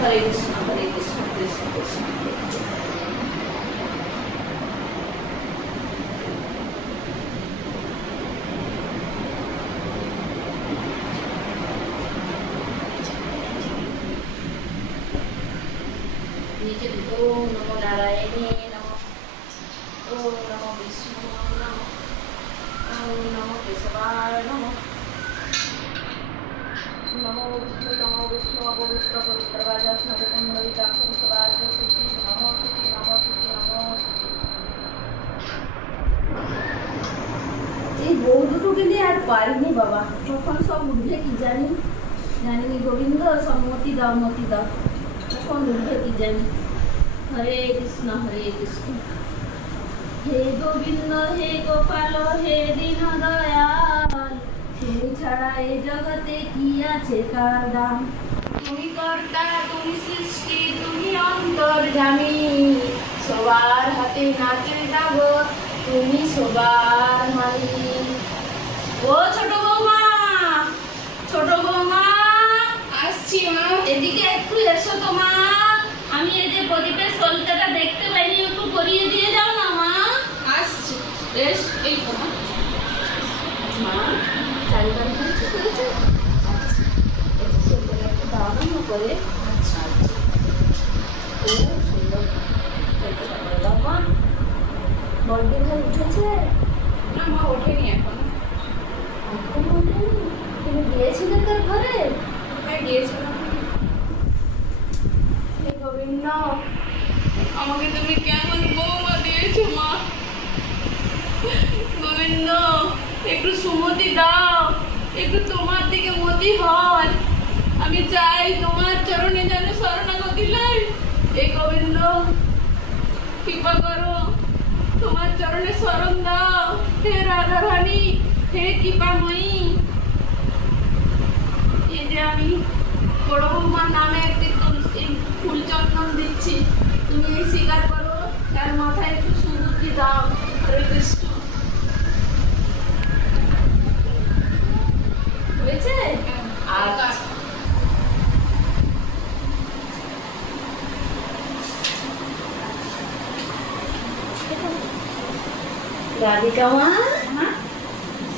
হরে কৃষ্ণ কৃষ্ণ কৃষ্ণ। নিচে দুটো নমো নারায়ণে নমো, ওম নমো বিষ্ণু নমো, ওম নমো কেশবায় নমো, নমো বিষ্ণু নমো বিষ্ণু অপবিত্র পবিত্র বাজাস্মত কুণ্ডলী দাক্ষণ সবাজ সুতি নমো সুতি নমো সুতি নমো সুতি। এই বউ দুটোকে দিয়ে আর পারিনি বাবা, তখন সব উঠবে কি জানি, জানি গোবিন্দ সব মতি দাও মতি দাও, তখন উঠবে কি জানি। হরে কৃষ্ণ হে গোবিন্দ হে গোপাল হে দীন দয়াল, তুমি ছাড়া এই জগতে কি আছে কার দাম। তুমি কর্তা তুমি সৃষ্টি তুমি অন্তর্যামী, সবার হাতে নাচের জগৎ তুমি সবার মালিক। ও ছোট বৌমা, ছোট বৌমা আসছি মা। এদিকে একটু এসো তো মা, আমি এই যে প্রদীপের সলতেটা দেখতে পাইনি, একটু করিয়ে দিয়ে যাও না মা। আসছি। বেশ এই তো মা, মা চারিবার কিছু করেছে। আচ্ছা একটু সলতেটা একটু দাঁড়ানো করে, আচ্ছা আচ্ছা খুব সুন্দর সলতেটা করে দাও মা। বড়দের ভাই উঠেছে? না মা ওঠেনি এখন। এখন ওঠেনি? তুমি গিয়েছিলে তার ঘরে? হ্যাঁ গিয়েছিলাম। হে গোবিন্দ, আমাকে তুমি কেমন বৌমা দিয়েছো মা। গোবিন্দ একটু সুমতি দাও, একটু তোমার দিকে মতি হয়। আমি চাই তোমার চরণে যেন শরণাগতি লাই। এই গোবিন্দ কৃপা করো, তোমার চরণে শরণ দাও। হে রাধা রানী, হে কৃপাময়ী। এই যে আমি বড় বৌমার নামে একটি এই ফুল চন্দন দিচ্ছি, তুমি এই স্বীকার করো, তার মাথায় একটু সুবুদ্ধি দাও। হরে কৃষ্ণ। হয়েছে? আচ্ছা রাধিকা মা,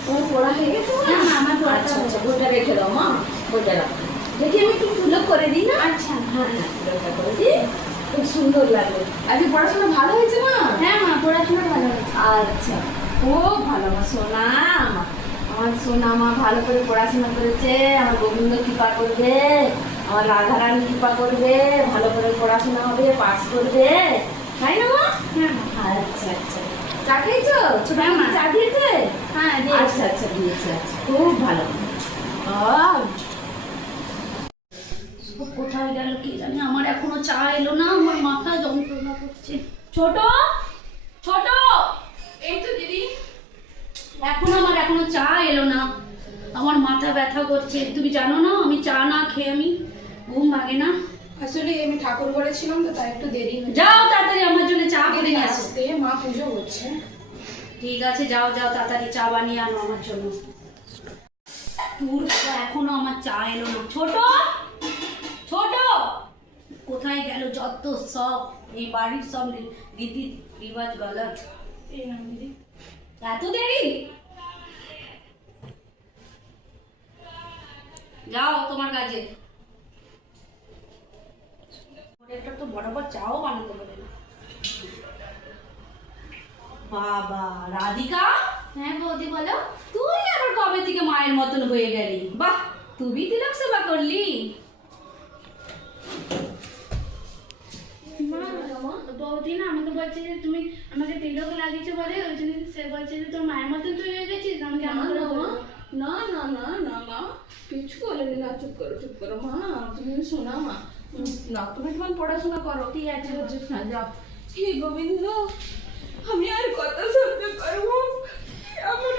তোমার পড়া হয়ে গেছে মা? আমার পড়া আচ্ছা আচ্ছা বইটা রেখে দাও মা, বইটা রাখো। দেখি আমি একটু ফুলও করে দিই না? আচ্ছা। হ্যাঁ হ্যাঁ ফুলটা করে দিই, খুব সুন্দর লাগলো। আজকে পড়াশোনা ভালো হয়েছে মা? হ্যাঁ মা পড়াশোনা ভালো হয়েছে। আচ্ছা খুব ভালো মা, সোনা মা, আমার সোনা মা ভালো করে পড়াশোনা করেছে। আমার গোবিন্দ কৃপা করবে, আমার রাধারানী কৃপা করবে, ভালো করে পড়াশোনা হবে, পাস করবে, তাই না মা? হ্যাঁ আচ্ছা আচ্ছা চা খেয়েছো? ছোট হ্যাঁ, মা। চা দিয়েছে? হ্যাঁ আচ্ছা আচ্ছা দিয়েছে, আচ্ছা খুব ভালো। কোথায় গেল কি জানি, আমার এখনো চা এলো না, আমার মাথা যন্ত্রণা করছে। ছোট ছোট, এই তো দিদি। এখনো চা এলো না, আমার মাথা ব্যথা করছে। তুমি জানো না আমি চা না খেয়ে আমি ঘুম ভাঙে না। আসলে আমি ঠাকুর ঘরে ছিলাম তো, তাই একটু দেরি হয়ে যাও তাড়াতাড়ি আমার জন্য চা করে নিয়ে আসো। আসতে। মা পুজো করছে। ঠিক আছে যাও যাও তাড়াতাড়ি চা বানিয়ে আনো আমার জন্য। এখনো আমার চা এলো না। ছোট ছোট কোথায় গেল? যত সব এই বাড়ির সব রীতি রিবাজ গলত। এই নাম দিদি। এত দেরি? যাও তোমার কাজে। একটা তো বরাবর চাও বানাতে পারে না। বাবা রাধিকা। হ্যাঁ বৌদি বলো। তুই আবার কবে থেকে মায়ের মতন হয়ে গেলি? বাহ তুই তিলক সেবা করলি। বৌদি না আমাকে বলছে যে তুমি আমাকে তিলক লাগিয়েছো বলে, ওই জন্য সে বলছে যে তোর মায়ের মতন তুই হয়ে গেছিস, আমাকে না আমার না করে মা, বললো। না না না না মা, কিছু বলেনি না। চুপ করো মা, তুমি শোনা মা। না তুমি তোমার পড়াশোনা করো। ঠিক আছে না যাও। হে গোবিন্দ, আমি আর কত সহ্য করবো? আমার